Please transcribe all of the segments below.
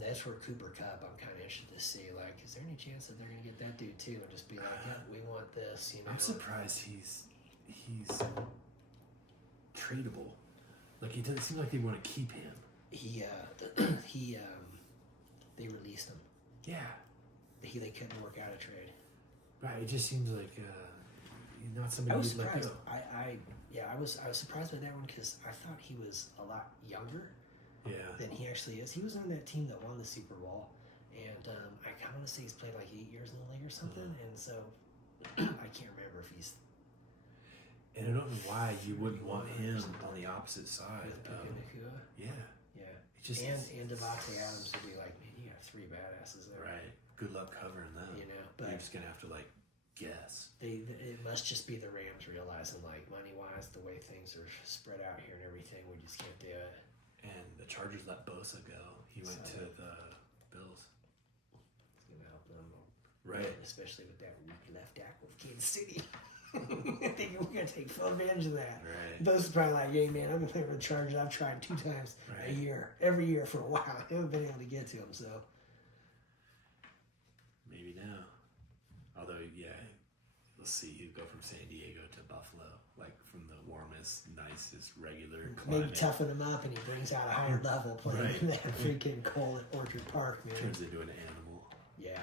That's where Cooper Cup, I'm kind of interested to see, like, is there any chance that they're going to get that dude too and just be like, yeah, we want this, you know? I'm surprised he's tradable. Like, it doesn't seem like they want to keep him. They released him. Yeah. They couldn't work out a trade. Right, it just seems like not somebody I was you'd let surprised. go. I was surprised by that one because I thought he was a lot younger than he actually is. He was on that team that won the Super Bowl, and I kind of want to say he's played like 8 years in the league or something, and so I can't remember if he's. And I don't know why you wouldn't want him on the opposite side. Yeah. It just and Devontae Adams would be like, man, you got 3 badasses there. Right. Good luck covering them. You know, but you're just gonna have to like guess. It must just be the Rams realizing, like, money wise, the way things are spread out here and everything, we just can't do it. And the Chargers let Bosa go. He went to the Bills. It's gonna help them, right? Especially with that weak left tackle of Kansas City. I think we're gonna take full advantage of that. Right. Bosa's probably like, hey man, I'm gonna play for the Chargers. I've tried 2 times a year, every year for a while. I haven't been able to get to him, so. Maybe now. Although, yeah, let's see. He'd go from San Diego to Buffalo, like from the warmest, nicest, regular climate. Maybe toughen him up and he brings out a higher level playing in that freaking cold at Orchard Park, man. Turns into an animal. Yeah.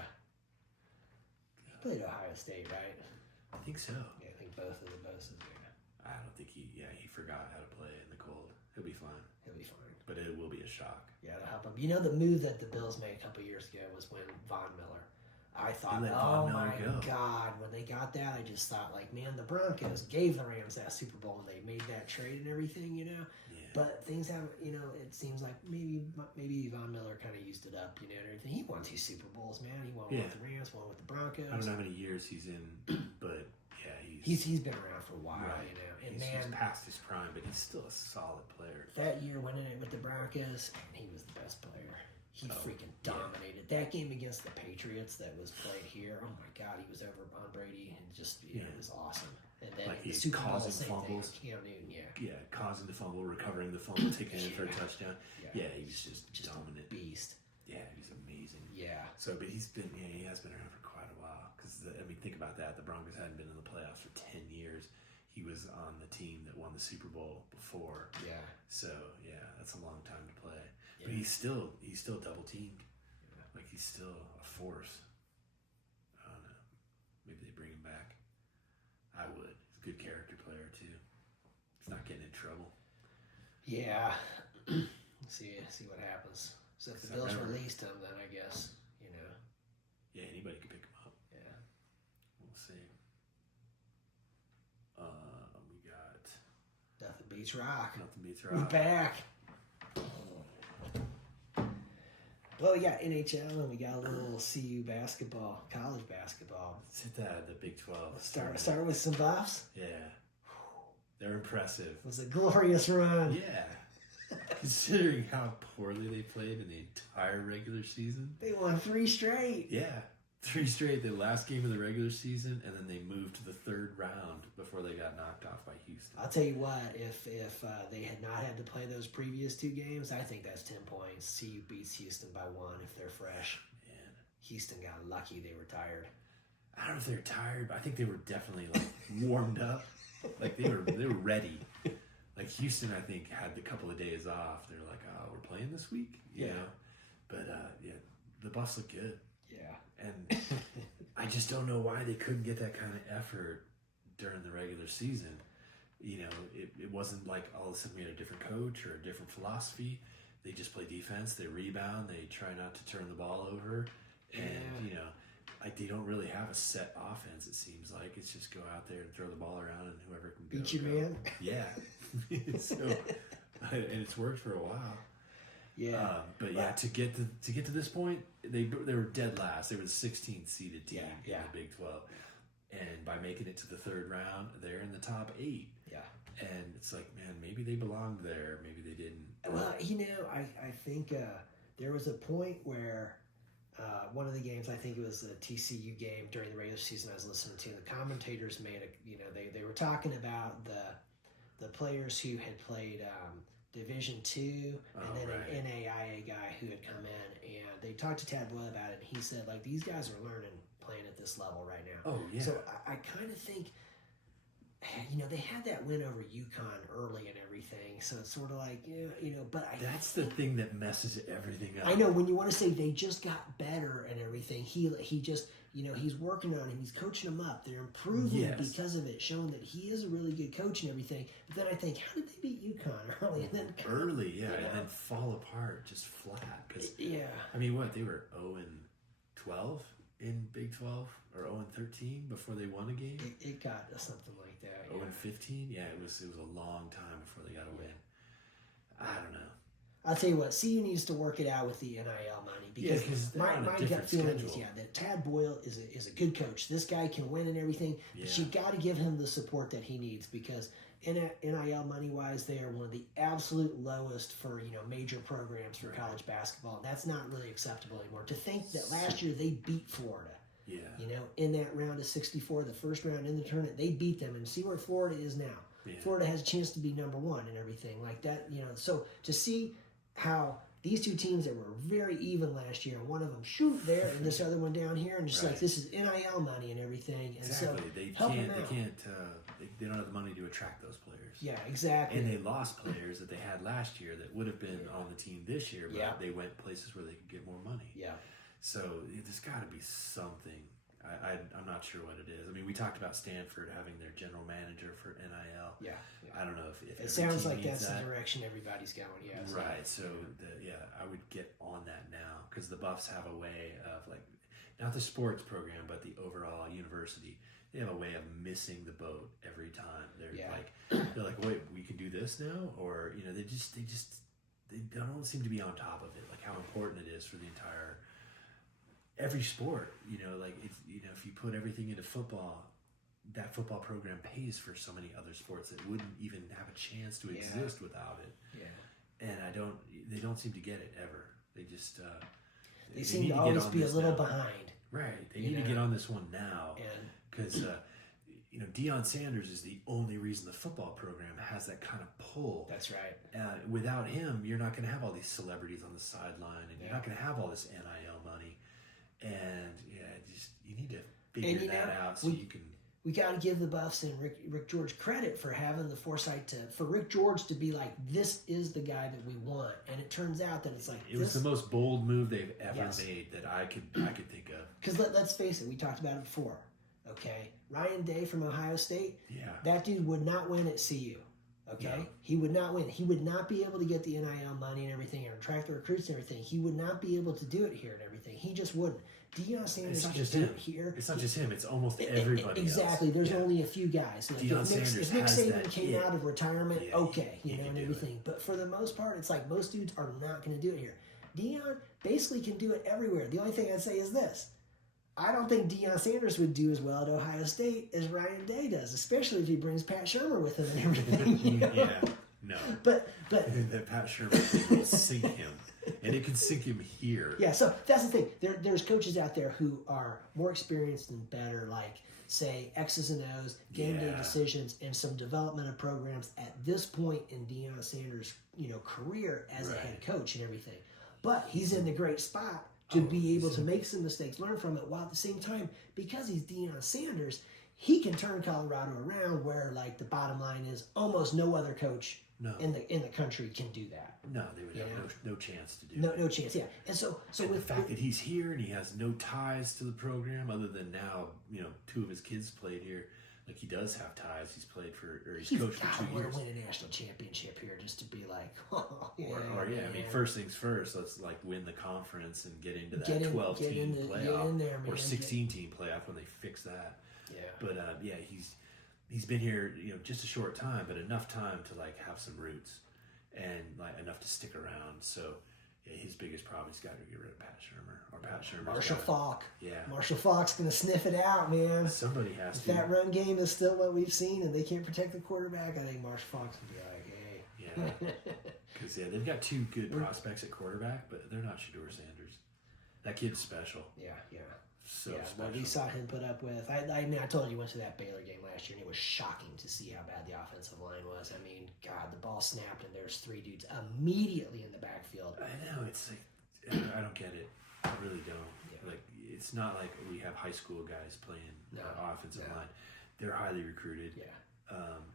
He played Ohio State, right? I think so. Yeah, I think both of the Bosas, yeah. I don't think he forgot how to play in the cold. He'll be fine. He'll be fine. But it will be a shock. Yeah, it'll help him. You know, the move that the Bills made a couple years ago was when Von Miller. I thought, oh my God, when they got that, I just thought, like, man, the Broncos gave the Rams that Super Bowl and they made that trade and everything, you know? Yeah. But things haven't, you know, it seems like maybe Von Miller kind of used it up, you know, and everything. He won 2 Super Bowls, man. He won one with the Rams, one with the Broncos. I don't know how many years he's in, but yeah, he's been around for a while, you know. And he's past his prime, but he's still a solid player. That year winning it with the Broncos, man, he was the best player. He freaking dominated. That game against the Patriots that was played here, oh my God, he was over on Brady and just, it was awesome. And then like the he's Super Bowl, causing same fumbles. thing with Cam Newton, Yeah, causing the fumble, recovering the fumble, taking it for a touchdown. Yeah, he was just dominant. A beast. Yeah, he's amazing. Yeah. So, but he has been around for quite a while. Because, think about that. The Broncos hadn't been in the playoffs for 10 years. He was on the team that won the Super Bowl before. Yeah. So, yeah, that's a long time to play. Yeah. But he's still double teamed. Yeah. Like, he's still a force. I don't know. Maybe they bring him back. I would. He's a good character player, too. He's not getting in trouble. Yeah. see what happens. So if the Bills released him, then I guess, you know. Yeah, anybody could pick him up. Yeah. We'll see. We got... Nothing beats rock. Nothing beats rock. We're back. Well, we got NHL and we got a little CU basketball, college basketball. Let's hit that, the Big 12. Start with some buffs. Yeah. They're impressive. It was a glorious run. Yeah. Considering how poorly they played in the entire regular season. They won 3 straight. Yeah. 3 straight. The last game of the regular season, and then they moved to the 3rd round before they got knocked off by Houston. I'll tell you what, if they had not had to play those previous 2 games, I think that's 10 points. CU beats Houston by 1 if they're fresh. Man. Houston got lucky. They were tired. I don't know if they were tired, but I think they were definitely warmed up. Like they were ready. Like Houston, I think, had a couple of days off. They're like, oh, we're playing this week? You know? But, the Buffs look good. Yeah. And I just don't know why they couldn't get that kind of effort during the regular season. You know, it wasn't like all of a sudden we had a different coach or a different philosophy. They just play defense. They rebound. They try not to turn the ball over. And, they don't really have a set offense, it seems like. It's just go out there and throw the ball around and whoever can go. Beat you, man. Yeah. And it's worked for a while. Yeah. But to get to this point, they were dead last. They were the 16th seeded team in the Big 12. And by making it to the 3rd round, they're in the top 8. Yeah. And it's like, man, maybe they belonged there. Maybe they didn't. Well, I think there was a point where one of the games, I think it was the TCU game during the regular season I was listening to, the commentators made they were talking about the players who had played Division II and then an NAIA guy who had come in, talked to Tad Boyle about it, and he said, like, these guys are learning playing at this level right now. Oh, yeah. So I kind of think, they had that win over UConn early and everything, so it's sort of like, but that's the thing that messes everything up. I know, when you want to say they just got better and everything, he just, he's working on him, he's coaching them up, they're improving because of it, showing that he is a really good coach and everything. But then I think, how did they beat UConn early? And then and then fall apart just flat. Cause, I mean, they were 0-12 in Big 12 or 0-13 before they won a game? It got something like that. 0-15? Yeah, it was a long time before they got a win. I don't know. I'll tell you what, CU needs to work it out with the NIL money, because my gut feeling is that Tad Boyle is a good coach. This guy can win and everything, but you got to give him the support that he needs, because NIL money wise, they are one of the absolute lowest for major programs for college basketball. That's not really acceptable anymore. To think that last year they beat Florida. Yeah. In that round of 64, the first round in the tournament, they beat them, and see where Florida is now. Yeah. Florida has a chance to be number one and everything like that. So to see how these two teams that were very even last year, and one of them shoot there and this other one down here, and just like, this is NIL money and everything. And so they don't have the money to attract those players. Yeah, exactly. And they lost players that they had last year that would have been on the team this year, but they went places where they could get more money. Yeah. So there's got to be something. I'm not sure what it is. I mean, we talked about Stanford having their general manager for NIL. Yeah. I don't know if it sounds like that's the direction everybody's going. Yeah. Right. So I would get on that now, because the Buffs have a way of, like, not the sports program, but the overall university. They have a way of missing the boat every time. They're like, wait, we can do this now, or they don't seem to be on top of it. Like, how important it is for the entire. Every sport, like, it's, if you put everything into football, that football program pays for so many other sports that wouldn't even have a chance to exist without it. Yeah. And they don't seem to get it ever. They just, they seem to always be a little behind. Right. They need to get on this one now. Because, Deion Sanders is the only reason the football program has that kind of pull. That's right. Without him, you're not going to have all these celebrities on the sideline, and you're not going to have all this NIL money. And you need to figure that out so you can. We got to give the Buffs and Rick George credit for having the foresight for Rick George to be like, this is the guy that we want, and it turns out that it's like it was the most bold move they've ever made that I could think of. Because let's face it, we talked about it before. Okay, Ryan Day from Ohio State. Yeah, that dude would not win at CU. Okay, he would not win. He would not be able to get the NIL money and everything, and attract the recruits and everything. He would not be able to do it here and everything. He just wouldn't. Deion Sanders just do it here. It's not just him. It's almost everybody. Exactly. Else. There's only a few guys. Like, if Nick Saban came out of retirement, and everything. But for the most part, it's like most dudes are not going to do it here. Deion basically can do it everywhere. The only thing I'd say is this. I don't think Deion Sanders would do as well at Ohio State as Ryan Day does, especially if he brings Pat Shurmur with him and everything. Yeah, no. But that Pat Shurmur will sink him, and it can sink him here. Yeah, so that's the thing. There's coaches out there who are more experienced and better, like, say, X's and O's, game day decisions, and some development of programs at this point in Deion Sanders' career as a head coach and everything. But he's in the great spot to be able to make some mistakes, learn from it, while at the same time, because he's Deion Sanders, he can turn Colorado around, where, like, the bottom line is almost no other coach in the country can do that. No, they would have no chance to do that. No chance, yeah. And so with the fact that he's here and he has no ties to the program other than now, two of his kids played here. Like, he does have ties. He's played he's coached for 2 years. To win a national championship here, just to be like, first things first. Let's, like, win the conference and get into that 12-team playoff or 16-team playoff when they fix that. Yeah. But he's been here, just a short time, but enough time to, like, have some roots and, like, enough to stick around. So his biggest problem, he's got to get rid of Pat Shurmur. Or Pat Shurmur. Marshall Faulk. Yeah. Marshall Faulk's going to sniff it out, man. Somebody has to. If that run game is still what we've seen and they can't protect the quarterback, I think Marshall Faulk's going to be like, hey. Yeah. Because, they've got two good prospects at quarterback, but they're not Shedeur Sanders. That kid's special. Yeah. So special. What we saw him put up with. I mean, I told you, went to that Baylor game last year, and it was shocking to see how bad the offensive line was. I mean, God, the ball snapped, and there's three dudes immediately in the backfield. I know. It's like, I don't get it. I really don't. Yeah. Like, it's not like we have high school guys playing offensive line. They're highly recruited. Yeah.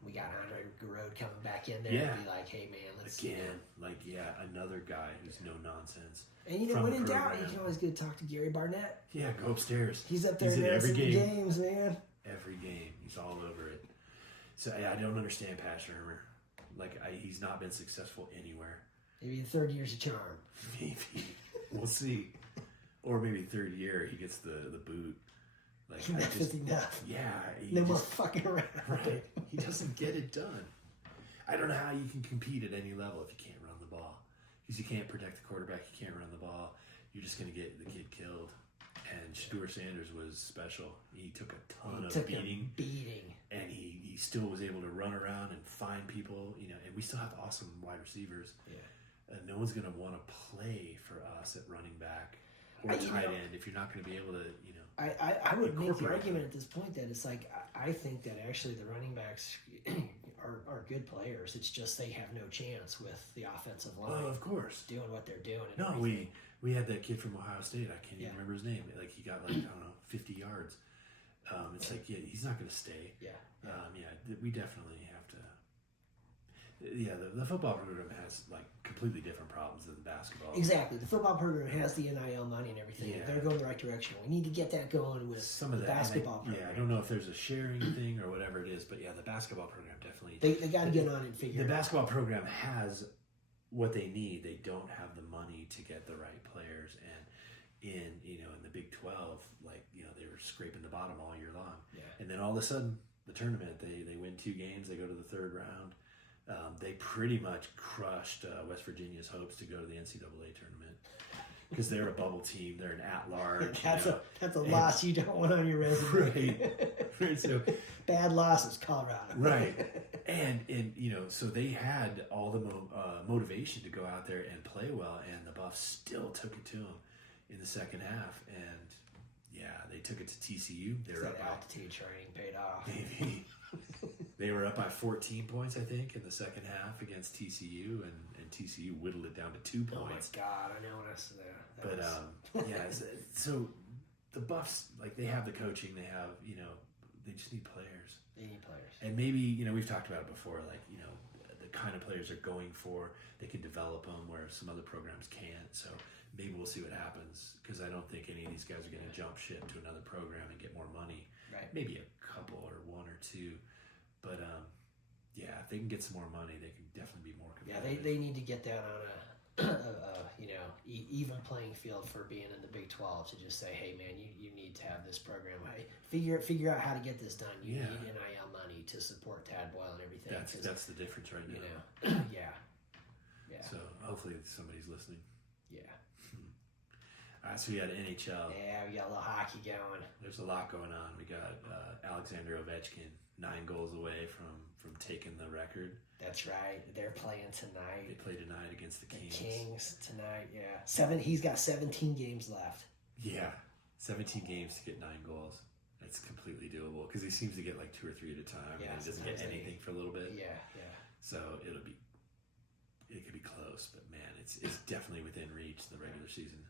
We got Andre Garode coming back in there and be like, hey, man, let's another guy who's no nonsense. And when in doubt, you can always go talk to Gary Barnett. Yeah, go upstairs. He's up there in every game. Games, man. Every game. He's all over it. So, I don't understand Pat Shermer. Like, he's not been successful anywhere. Maybe the third year's a charm. Maybe. We'll see. Or maybe third year he gets the boot. Like, that's enough. Yeah. No more fucking around. Right. He doesn't get it done. I don't know how you can compete at any level if you can't run the ball. Because you can't protect the quarterback, you can't run the ball. You're just going to get the kid killed. And Shedeur Sanders was special. He took a ton of beating. And he still was able to run around and find people, and we still have awesome wide receivers. Yeah. No one's going to want to play for us at running back or tight end if you're not going to be able to, I would make the argument at this point that it's like, I think that actually the running backs are good players. It's just they have no chance with the offensive line. Oh, of course. Doing what they're doing. No, we had that kid from Ohio State. I can't even remember his name. Like, he got 50 yards. It's like, he's not going to stay. Yeah. We definitely have to. Yeah, the football program has completely different problems than basketball. Exactly. The football program has the NIL money and everything. Yeah. They're going the right direction. We need to get that going with some of the basketball program. Yeah, I don't know if there's a sharing thing or whatever it is, but the basketball program definitely. They got to get on and figure it out. The basketball program has what they need. They don't have the money to get the right players, and in the Big 12, they were scraping the bottom all year long. Yeah. And then all of a sudden, the tournament, they win 2 games, they go to the third round. They pretty much crushed West Virginia's hopes to go to the NCAA tournament because they're a bubble team. They're an at-large. That's a loss you don't want on your resume. Right. So bad losses, Colorado. Right. And so they had all the motivation to go out there and play well, and the Buffs still took it to them in the second half. And they took it to TCU. They were up by altitude training paid off. Maybe. They were up by 14 points, I think, in the second half against TCU, and TCU whittled it down to 2 points. Oh my God, I know when I said that. So the Buffs, they have the coaching, they have, they just need players. They need players. And maybe, we've talked about it before, the kind of players they're going for, they can develop them where some other programs can't. So maybe we'll see what happens, because I don't think any of these guys are going to jump ship to another program and get more money. Right. Maybe a couple or 1 or 2. But, if they can get some more money, they can definitely be more competitive. Yeah, they need to get that on a even playing field for being in the Big 12 to just say, hey, man, you need to have this program. Hey, figure out how to get this done. You need NIL money to support Tad Boyle and everything. That's the difference right now. Yeah. So hopefully somebody's listening. Yeah. All right, so we got NHL. Yeah, we got a little hockey going. There's a lot going on. We got Alexander Ovechkin 9 goals away from taking the record. That's right. They're playing tonight. They play tonight against the Kings. The Kings tonight, yeah. He's got 17 games left. Yeah, 17 games to get 9 goals. That's completely doable because he seems to get 2 or 3 at a time. Yeah, and he doesn't get anything for a little bit. Yeah. So it could be close, but man, it's definitely within reach, the regular season.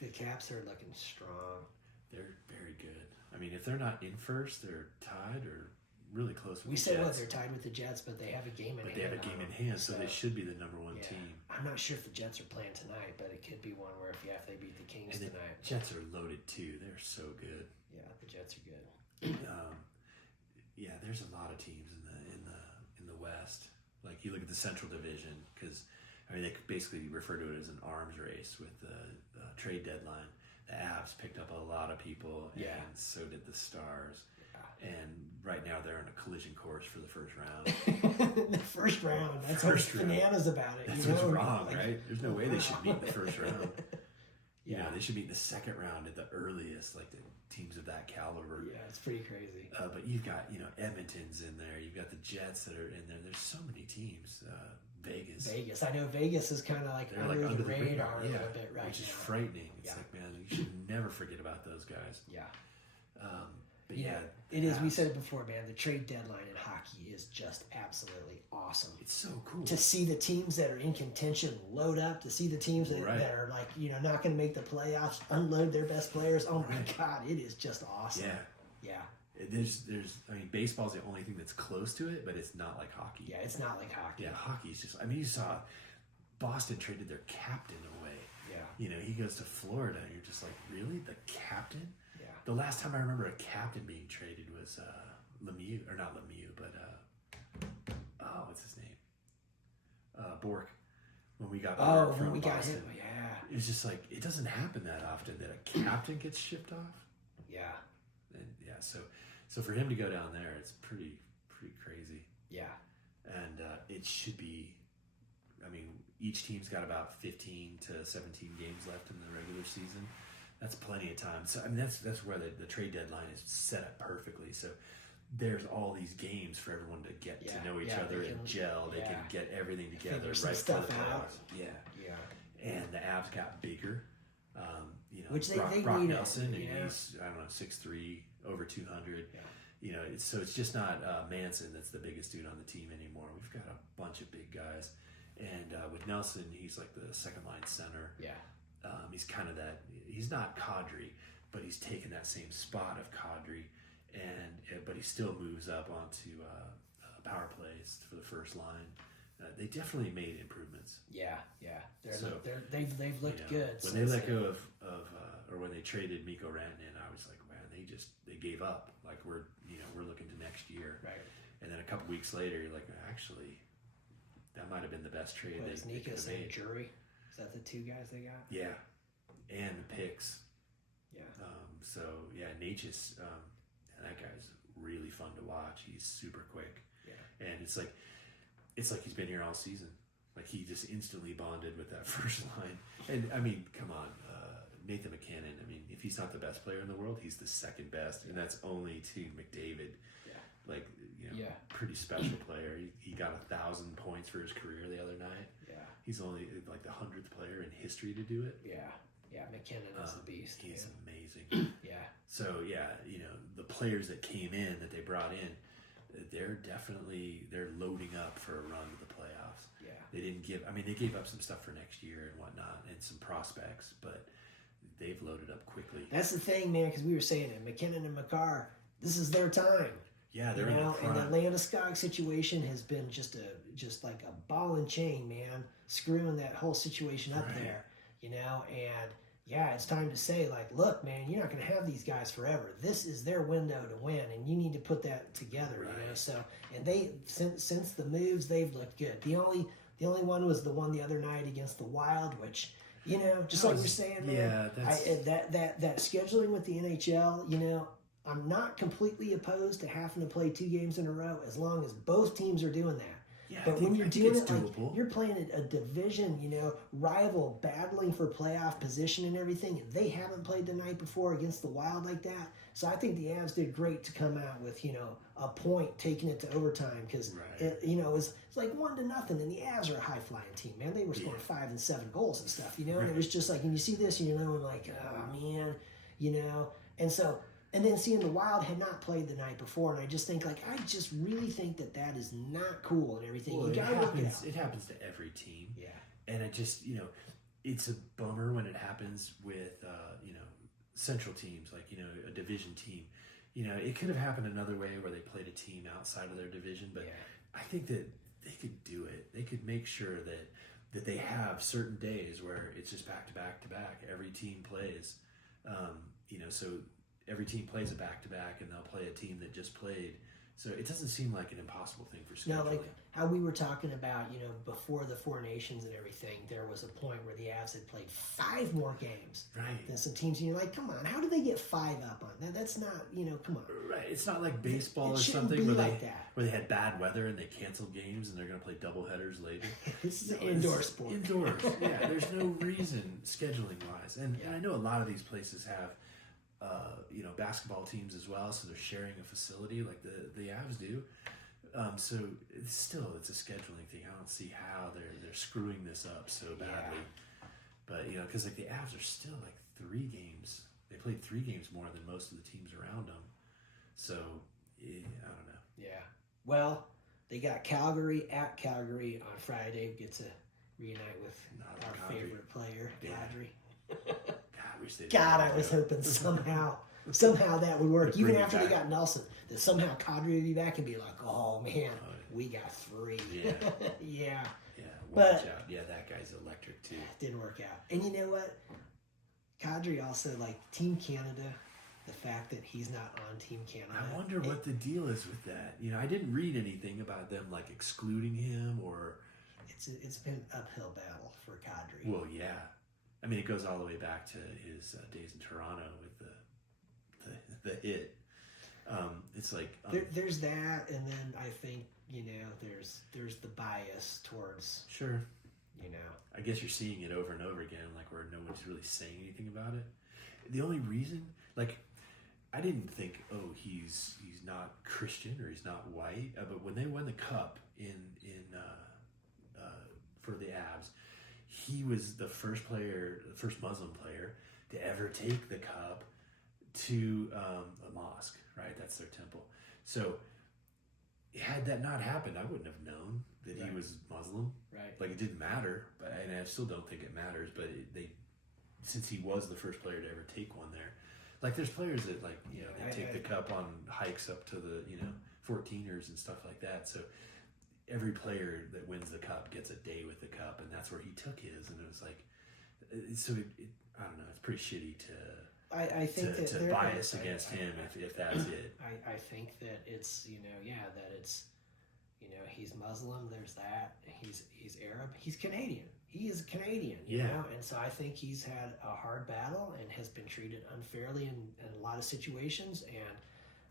The Caps are looking strong. They're very good. I mean, if they're not in first, they're tied or really close with we the said Jets. they're tied with the Jets, but they have a game in hand. But they have a game in hand, so they should be the number 1 team. I'm not sure if the Jets are playing tonight, but it could be one where if they beat the Kings and tonight. The Jets are loaded too. They're so good. Yeah, the Jets are good. There's a lot of teams in the West. You look at the Central Division, because they basically refer to it as an arms race with the trade deadline. The Avs picked up a lot of people, and so did the Stars. And right now they're in a collision course for the first round. The first round. That's what's bananas about it. That's what's wrong, right? There's no way they should meet in the first round. They should meet in the second round at the earliest, the teams of that caliber. Yeah, it's pretty crazy. But you've got, Edmonton's in there. You've got the Jets that are in there. There's so many teams. Vegas. I know Vegas is kind of under the radar a little bit right now. Which is frightening. It's man, you should never forget about those guys. Yeah. But it is. We said it before, man. The trade deadline in hockey is just absolutely awesome. It's so cool to see the teams that are in contention load up. To see the teams that are like not going to make the playoffs unload their best players. Oh my God, it is just awesome. Yeah. There's. I mean, baseball's the only thing that's close to it, but it's not like hockey. Yeah, it's not like hockey. Yeah, hockey's just. I mean, you saw Boston traded their captain away. Yeah. He goes to Florida, and you're just like, really, the captain? Yeah. The last time I remember a captain being traded was Lemieux, or not Lemieux, but what's his name? Bork. When we got from Boston. Got him, yeah. It's just like it doesn't happen that often that a captain gets shipped off. Yeah. And so for him to go down there, it's pretty crazy. Yeah. And it should be. I mean, each team's got about 15 to 17 games left in the regular season. That's plenty of time. So I mean, that's where the trade deadline is set up perfectly. So there's all these games for everyone to get to know each other and gel. They can get everything together right for the playoffs. Yeah. And the Avs got bigger. Which they Brock needed, Nelson, and he's 6'3", over 200. Yeah. It's just not Manson that's the biggest dude on the team anymore. We've got a bunch of big guys, and with Nelson, he's like the second line center. Yeah. He's kind of that. He's not Kadri, but he's taken that same spot of Kadri, but he still moves up onto power plays for the first line. They definitely made improvements. Yeah. They've looked good. When they let go of or when they traded Mikko Rantanen, I was like, man, they gave up. Like we're looking to next year. Right. And then a couple weeks later, you're like, actually, that might have been the best trade they could have made. Jury? Is that the two guys they got? Yeah, and the picks. Yeah. Natchez, that guy's really fun to watch. He's super quick. Yeah. And it's like he's been here all season. Like he just instantly bonded with that first line. And I mean, come on, Nathan McKinnon. I mean, if he's not the best player in the world, he's the second best, and that's only to McDavid. Yeah. Pretty special player. He got 1,000 points for his career the other night. Yeah. He's only like the 100th player in history to do it. Yeah, McKinnon is a beast. He's amazing. Yeah. So the players that came in that they brought in, they're loading up for a run to the playoffs. Yeah. They gave up some stuff for next year and whatnot and some prospects, but they've loaded up quickly. That's the thing, man, because we were saying it. McKinnon and Makar, this is their time. Yeah, they're in the front. And the Landeskog situation has been just like a ball and chain, man, screwing that whole situation up there, and it's time to say, like, look, man, you're not going to have these guys forever. This is their window to win, and you need to put that together, So, and they since the moves, they've looked good. The only one was the one the other night against the Wild, which just like you're saying, man, that scheduling with the NHL, I'm not completely opposed to having to play 2 games in a row as long as both teams are doing that. Yeah, but when you're doing it, like, you're playing a division, rival battling for playoff position and everything, and they haven't played the night before against the Wild like that. So I think the Avs did great to come out with, a point, taking it to overtime, because it's like 1-0, and the Avs are a high flying team, man. They were scoring 5 and 7 goals and stuff, and it was just like, and you see this, and like, oh man, and so. And then seeing the Wild had not played the night before, and I just think, I just really think that is not cool and everything. Well, you gotta work it out. It happens to every team. Yeah. And it just, it's a bummer when it happens with, central teams, like, a division team. It could have happened another way where they played a team outside of their division, but I think that they could do it. They could make sure that they have certain days where it's just back to back to back. Every team plays, so every team plays a back-to-back, and they'll play a team that just played. So it doesn't seem like an impossible thing for scheduling. No, like how we were talking about, before the Four Nations and everything, there was a point where the Avs had played 5 more games than some teams. And you're like, come on, how do they get 5 up on that? That's not, come on. Right. It's not like baseball or something where they had bad weather and they canceled games and they're going to play doubleheaders later. This is an indoor sport. Indoors. Yeah, there's no reason scheduling-wise. And I know a lot of these places have basketball teams as well, so they're sharing a facility like the Avs do. So it's a scheduling thing. I don't see how they're screwing this up so badly. But because the Avs are still 3 games. They played 3 games more than most of the teams around them. So I don't know. Yeah. Well, they got Calgary at Calgary on Friday. Get to reunite with our favorite player, Kadri. God, I was hoping somehow that would work. Even after they got Nelson, that somehow Kadri would be back and be like, oh man, we got 3. Yeah. Yeah. Yeah, watch out. Yeah, that guy's electric too. Didn't work out. And you know what? Kadri also, like, Team Canada, the fact that he's not on Team Canada. I wonder what the deal is with that. You know, I didn't read anything about them, like, excluding him or... It's been an uphill battle for Kadri. Well, yeah. I mean, it goes all the way back to his days in Toronto with the hit. It's like... there's that, and then I think, you know, there's the bias towards... Sure. You know. I guess you're seeing it over and over again, like where no one's really saying anything about it. The only reason, like, I didn't think, oh, he's not Christian or he's not white, but when they won the cup in for the Avs, he was the first Muslim player to ever take the cup to a mosque, right? That's their temple. So had that not happened, I wouldn't have known that he was Muslim. Right. Like, it didn't matter, and I still don't think it matters, but since he was the first player to ever take one there, like, there's players that, like, you know, they take the cup on hikes up to the, you know, 14ers and stuff like that. So every player that wins the cup gets a day with the cup, and that's where he took his, and it was like, I don't know, it's pretty shitty I think to bias against him if that's it. I think that it's, you know, that it's, you know, he's Muslim, there's that, he's Arab, he's Canadian. He is Canadian, you know, and so I think he's had a hard battle and has been treated unfairly in a lot of situations, and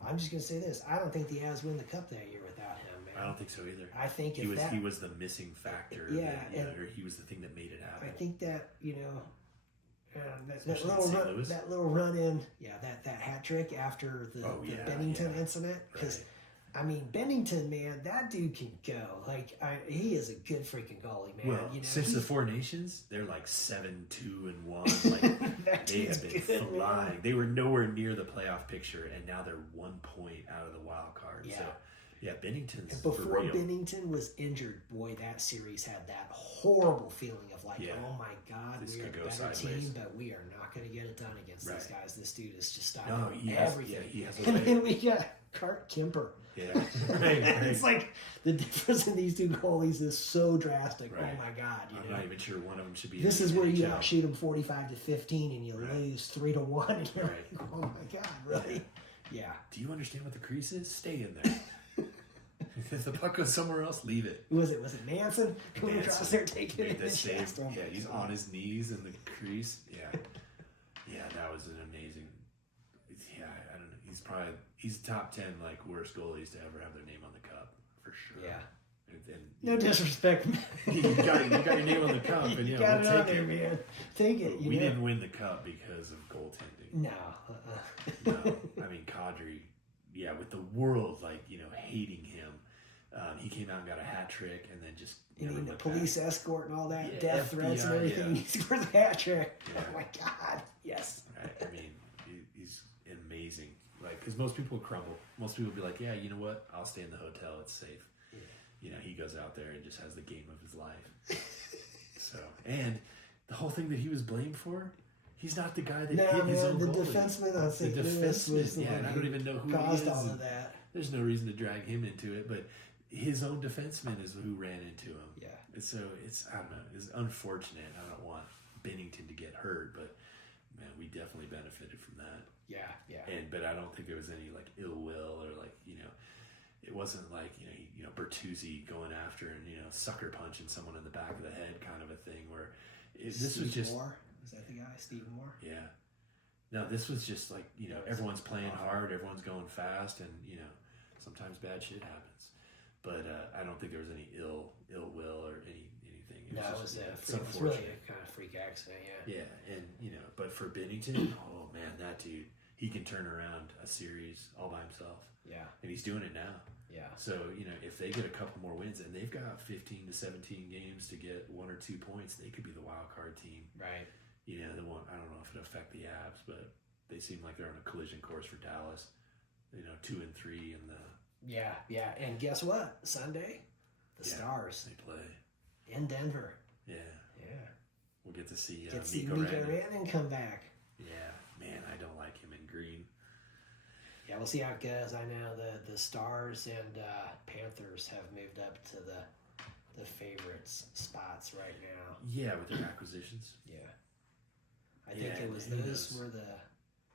I'm just going to say this, I don't think the Avs win the cup that year without him, man. I don't think so either. I think he was the missing factor, or he was the thing that made it happen. I think that, you know, that little run in, that hat trick after the Bennington incident, because I mean, Bennington, man, that dude can go. Like, he is a good freaking goalie, man. Well, you know, since the Four Nations, they're like 7-2-1. Like, they have been flying. Man. They were nowhere near the playoff picture, and now they're 1 point out of the wild card. Yeah. So, yeah, Bennington's and before Bennington was injured, boy, that series had that horrible feeling of like, oh my God, we are a better team, but we are not going to get it done against these guys. This dude is just stopping everything. He has and then we got Clark Kemper. Yeah, right. It's like the difference in these two goalies is so drastic. Right. Oh my God! I'm not even sure one of them should be. This is where you outshoot them 45-15 and you lose 3-1, and you're like, oh my God, really? Yeah. Do you understand what the crease is? Stay in there. If the puck goes somewhere else, leave it. Was it Manson coming across there taking it in the chest? Yeah, he's on his knees in the crease. Yeah, that was an amazing. Yeah, I don't know. He's top 10 like worst goalies to ever have their name on the cup for sure. Yeah. And no disrespect. you got your name on the cup, and you we'll take it, man. Take it. We didn't win the cup because of goaltending. No. No, I mean Kadri. Yeah, with the world hating him. He came out and got a hat trick, and then just the police escort and all that, death threats and everything. He scores a hat trick. Yeah. Oh my God! Yes. Right. I mean, he's amazing. Like, because most people crumble. Most people be like, "Yeah, you know what? I'll stay in the hotel. It's safe." Yeah. You know, he goes out there and just has the game of his life. So, and the whole thing that he was blamed for. He's not the guy that hit his own goalie. Defenseman, I think the defenseman was the one and I don't even know who caused he is. All of that. There's no reason to drag him into it, but his own defenseman is who ran into him. Yeah. And so I don't know, it's unfortunate. I don't want Bennington to get hurt, but man, we definitely benefited from that. Yeah. But I don't think there was any ill will or it wasn't Bertuzzi going after and sucker punching someone in the back of the head kind of a thing where this was just. Moore? Is that the guy, Steve Moore? Yeah. No, this was just everyone's playing hard, everyone's going fast, and sometimes bad shit happens. But I don't think there was any ill will or anything. It was really a kind of freak accident. Yeah, and but for Bennington, oh man, that dude, he can turn around a series all by himself. Yeah, and he's doing it now. Yeah. So if they get a couple more wins, and they've got 15 to 17 games to get 1 or 2 points, they could be the wild card team. Right. They won't. I don't know if it'll affect the Avs, but they seem like they're on a collision course for Dallas. 2 and 3 in the. Yeah. And guess what? Sunday, the Stars They play in Denver. Yeah. We'll get to see Miko Rantanen come back. Yeah, man, I don't like him in green. Yeah, we'll see how it goes. I know the Stars and Panthers have moved up to the favorites spots right now. Yeah, with their acquisitions. Yeah. I think it was those were the...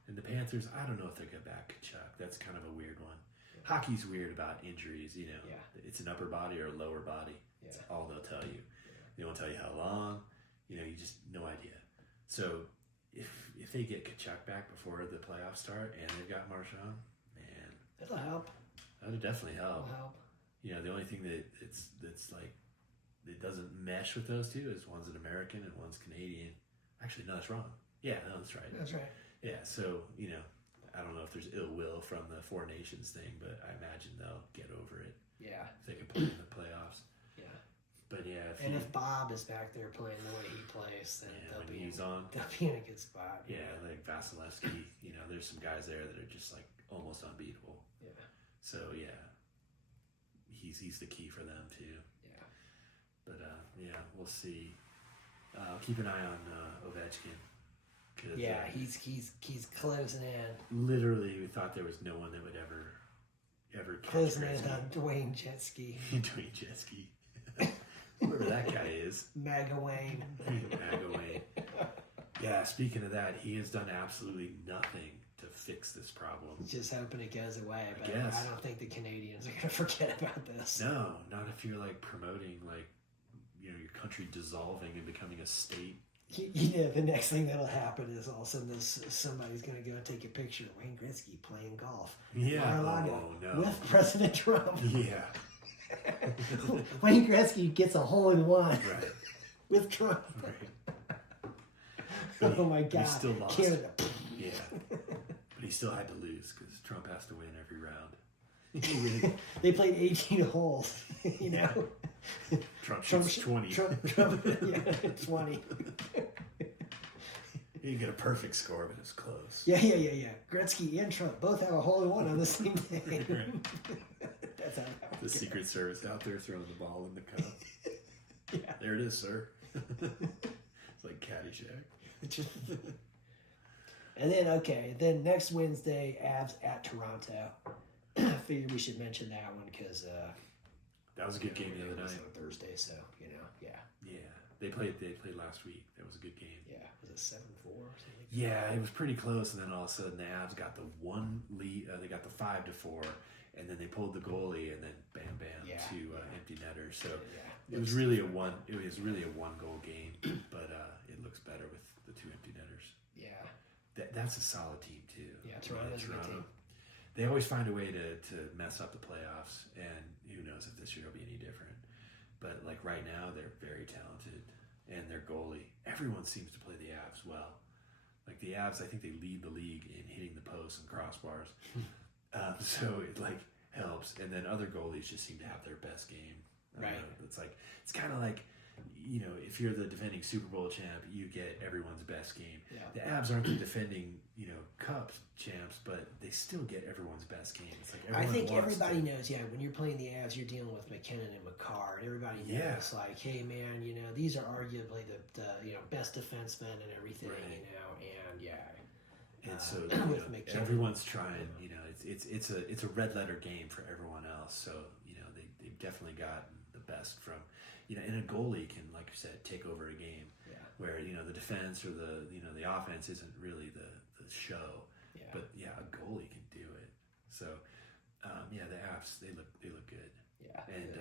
And the Panthers, I don't know if they'll get back Kachuk. That's kind of a weird one. Yeah. Hockey's weird about injuries, Yeah. It's an upper body or a lower body. Yeah. That's all they'll tell you. Yeah. They won't tell you how long. You just, no idea. So if they get Kachuk back before the playoffs start and they've got Marchand, man. That'll help. That'll definitely help. It'll help. The only thing that's like, it doesn't mesh with those two is one's an American and one's Canadian. Actually, no, that's wrong. Yeah, no, that's right. That's right. Yeah, so, I don't know if there's ill will from the Four Nations thing, but I imagine they'll get over it. Yeah. If they can play in the playoffs. Yeah. But yeah. If Bob is back there playing the way he plays, then they'll be in a good spot. Yeah, like Vasilevsky, there's some guys there that are just like almost unbeatable. Yeah. So yeah, he's the key for them too. Yeah. But we'll see. Keep an eye on Ovechkin. Yeah, he's closing in. Literally, we thought there was no one that would ever closing in on Dwayne Jetski. Dwayne Jetski. Whoever that guy is. MAGA Wayne. MAGA Wayne. Yeah, speaking of that, he has done absolutely nothing to fix this problem. Just hoping it goes away, but I don't think the Canadians are going to forget about this. No, not if you're like promoting your country dissolving and becoming a state. The next thing that'll happen is all of a sudden somebody's going to go and take a picture of Wayne Gretzky playing golf. Yeah, with President Trump. Yeah. Wayne Gretzky gets a hole-in-one right. with Trump. Right. Oh my God! He still lost. Canada. Yeah, but he still had to lose because Trump has to win every round. They played 18 holes. Trump shoots 20. Trump 20. He didn't get a perfect score, but it's close. Yeah. Gretzky and Trump both have a hole-in-one on the same day. That's how the Secret Service out there throwing the ball in the cup. Yeah. There it is, sir. It's like Caddyshack. And then next Wednesday, Avs at Toronto. I figured we should mention that one because that was a good game the other night. On Thursday, so yeah. Yeah, they played last week. That was a good game. Yeah, was it 7-4 or something? Yeah, it was pretty close, and then all of a sudden the Avs got the one lead. They got the 5-4, and then they pulled the goalie, and then bam, two empty netters. So it was really a one. It was really a 1-goal game, but it looks better with the 2 empty netters. Yeah, that's a solid team too. Yeah, Toronto's a good team. They always find a way to mess up the playoffs, and who knows if this year will be any different. But like right now, they're very talented, and their goalie. Everyone seems to play the Avs well. Like the Avs, I think they lead the league in hitting the posts and crossbars. So it helps, and then other goalies just seem to have their best game. Right. It's kind of like, if you're the defending Super Bowl champ, you get everyone's best game. Yeah. The Avs aren't the defending, Cup champs, but they still get everyone's best game. It's like I think everybody knows. Yeah, when you're playing the Avs, you're dealing with McKinnon and McCarr. Everybody knows, hey man, these are arguably the best defensemen and everything. Right. And so with McKinnon, everyone's trying. It's a red letter game for everyone else. So they've definitely gotten the best from. And a goalie can, like you said, take over a game. Yeah. Where the defense or the offense isn't really the show. Yeah. But a goalie can do it. So the Avs they look good. Yeah. And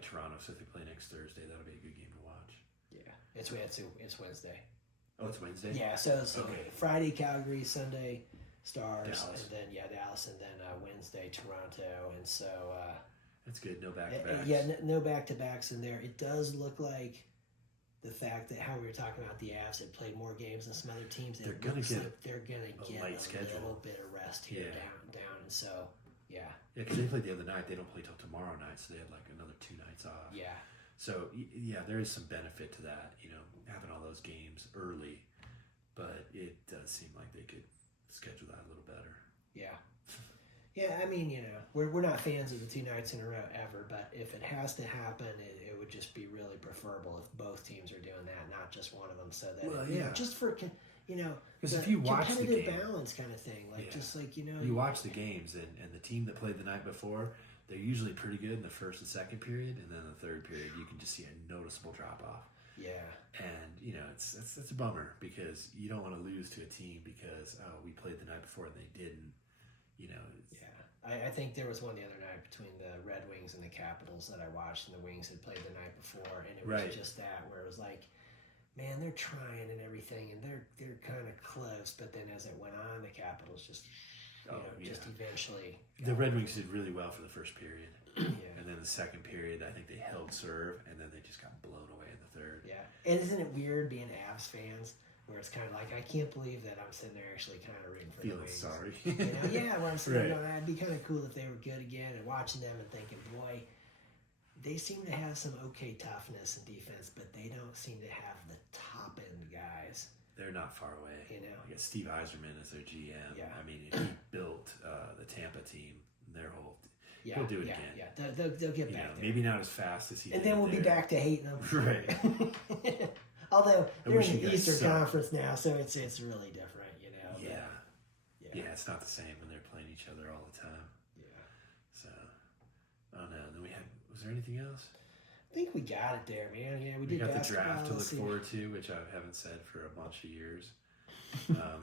Toronto. So if they play next Thursday, that'll be a good game to watch. Yeah. It's Wednesday. Oh, it's Wednesday. Yeah. So it's Friday Calgary, Sunday Stars, Dallas. and then Dallas, and then Wednesday Toronto, and so. That's good. No back-to-backs. Yeah, no back-to-backs in there. It does look like the fact that how we were talking about the Avs had played more games than some other teams. They're going to get a light schedule. Little bit of rest here down, and so Yeah, because they played the other night. They don't play till tomorrow night, so they had another 2 nights off. Yeah. So there is some benefit to that, having all those games early, but it does seem like they could schedule that a little better. Yeah. Yeah, I mean, we're not fans of the 2 nights in a row ever, but if it has to happen, it would just be really preferable if both teams are doing that, not just one of them, so that just for because if you watch the competitive game, balance kind of thing, just like you watch the games and the team that played the night before, they're usually pretty good in the first and second period, and then the third period you can just see a noticeable drop off. Yeah, and it's a bummer because you don't want to lose to a team because we played the night before and they didn't. I think there was one the other night between the Red Wings and the Capitals that I watched, and the Wings had played the night before, and it was just that where it was like, man, they're trying and everything, and they're kind of close, but then as it went on, the Capitals just eventually. The Red Wings did really well for the first period, yeah, and then the second period, I think they held serve, and then they just got blown away in the third. Yeah, and isn't it weird being Avs fans? Where it's kind of like, I can't believe that I'm sitting there actually kind of rooting for the Wings. Feeling sorry. Where I'm sitting there going, it'd be kind of cool if they were good again, and watching them and thinking, boy, they seem to have some okay toughness and defense, but they don't seem to have the top end guys. They're not far away. You know, I got Steve Yzerman as their GM. Yeah. I mean, he built the Tampa team, their whole. Yeah, he'll do it again. Yeah, they'll get back there. Maybe not as fast as he. And did then we'll be back to hating them. Right. Although they're in the Eastern Conference now, so it's really different, Yeah, it's not the same when they're playing each other all the time. Yeah. So, oh no. Then was there anything else? I think we got it there, man. Yeah, we did. Got the draft to look forward to, which I haven't said for a bunch of years. But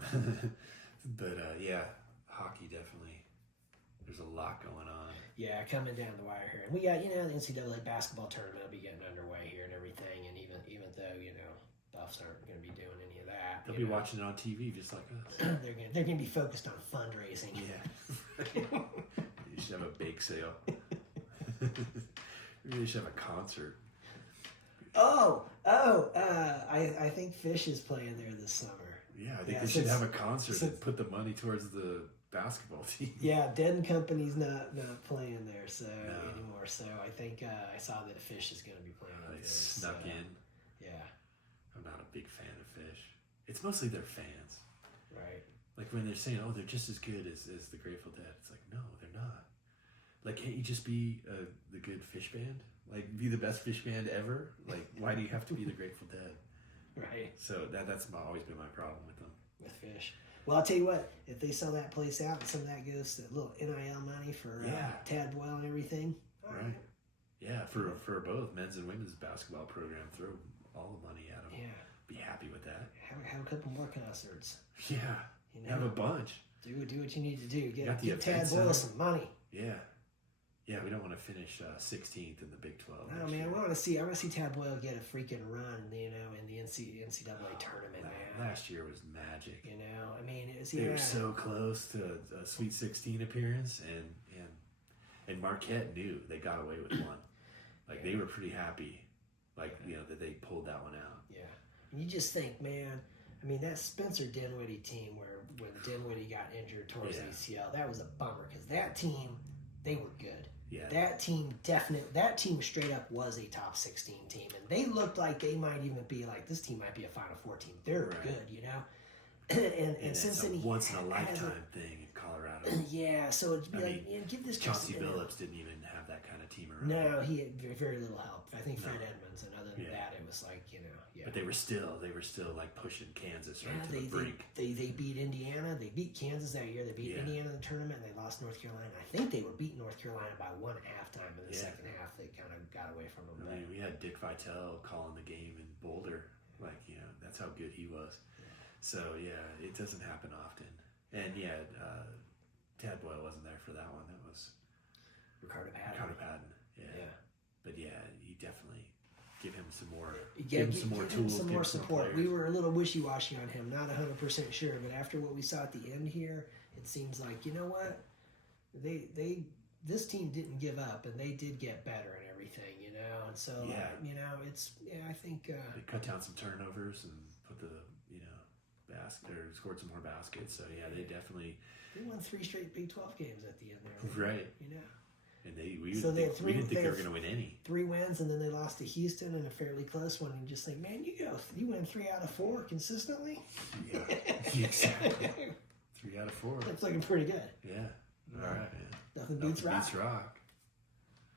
hockey definitely. There's a lot going on. Yeah, coming down the wire here, and we got the NCAA basketball tournament will be getting underway here and everything, and even though Buffs aren't going to be doing any of that, they'll be watching it on TV just like us. they're going to be focused on fundraising. Yeah, you should have a bake sale. Maybe they should have a concert. I think Fish is playing there this summer. Yeah, I think they should have a concert and put the money towards the basketball team. Yeah, Dead & Company's not playing there anymore. So I think I saw that Fish is going to be playing there. They snuck in. Yeah. I'm not a big fan of Fish. It's mostly their fans. Right. Like when they're saying, they're just as good as the Grateful Dead. It's like, no, they're not. Like, can't you just be the good Fish band? Like, be the best Fish band ever? Like, why do you have to be the Grateful Dead? Right. So that's always been my problem with them. With Fish. Well, I'll tell you what, if they sell that place out and some of that goes to little NIL money for Tad Boyle and everything. Right. Yeah, for both men's and women's basketball program, throw all the money at them. Yeah. Be happy with that. Have a couple more concerts. Yeah. Have a bunch. Do what you need to do. Get Tad Boyle some money. Yeah. Yeah, we don't want to finish 16th in the Big 12. No, man, I want to see Tad Boyle get a freaking run, in the NCAA tournament, man. Last year was magic. I mean, they were so close to a Sweet 16 appearance, and Marquette knew they got away with one. Like they were pretty happy, that they pulled that one out. Yeah, and you just think, man. I mean, that Spencer Dinwiddie team where when Dinwiddie got injured towards ACL, that was a bummer because that team, they were good. Yeah. That team straight up was a top 16 team, and they looked like they might even be like, this team might be a Final Four team. They're good, and since it's a once in a lifetime thing in Colorado. Yeah, so it'd be give this Chauncey Billups didn't even have that kind of team around. No, he had very little help. I think Fred Edmonds, and other than that, it was like But they were still like pushing Kansas right to the brink. They beat Indiana. They beat Kansas that year. They beat Indiana in the tournament, and they lost North Carolina. I think they were beating North Carolina by 1 at halftime. In the second half, they kind of got away from them. I mean, we had Dick Vitale calling the game in Boulder. That's how good he was. So, it doesn't happen often. And, Tad Boyle wasn't there for that one. That was Ricardo Patton. Yeah. But, he definitely give him some more tools. Some more support. We were a little wishy-washy on him. Not 100% sure. But after what we saw at the end here, it seems like, you know what? This team didn't give up, and they did get better and everything, And so, I think... they cut down some turnovers and put the, basket, or scored some more baskets. So, they definitely... They won 3 straight Big 12 games at the end there. Right. And we didn't think they were going to win any. 3 wins, and then they lost to Houston in a fairly close one. And you just think, man, you win 3 out of 4 consistently. Yeah, exactly. 3 out of 4. That's looking pretty good. Yeah. All right, man. Nothing beats rock.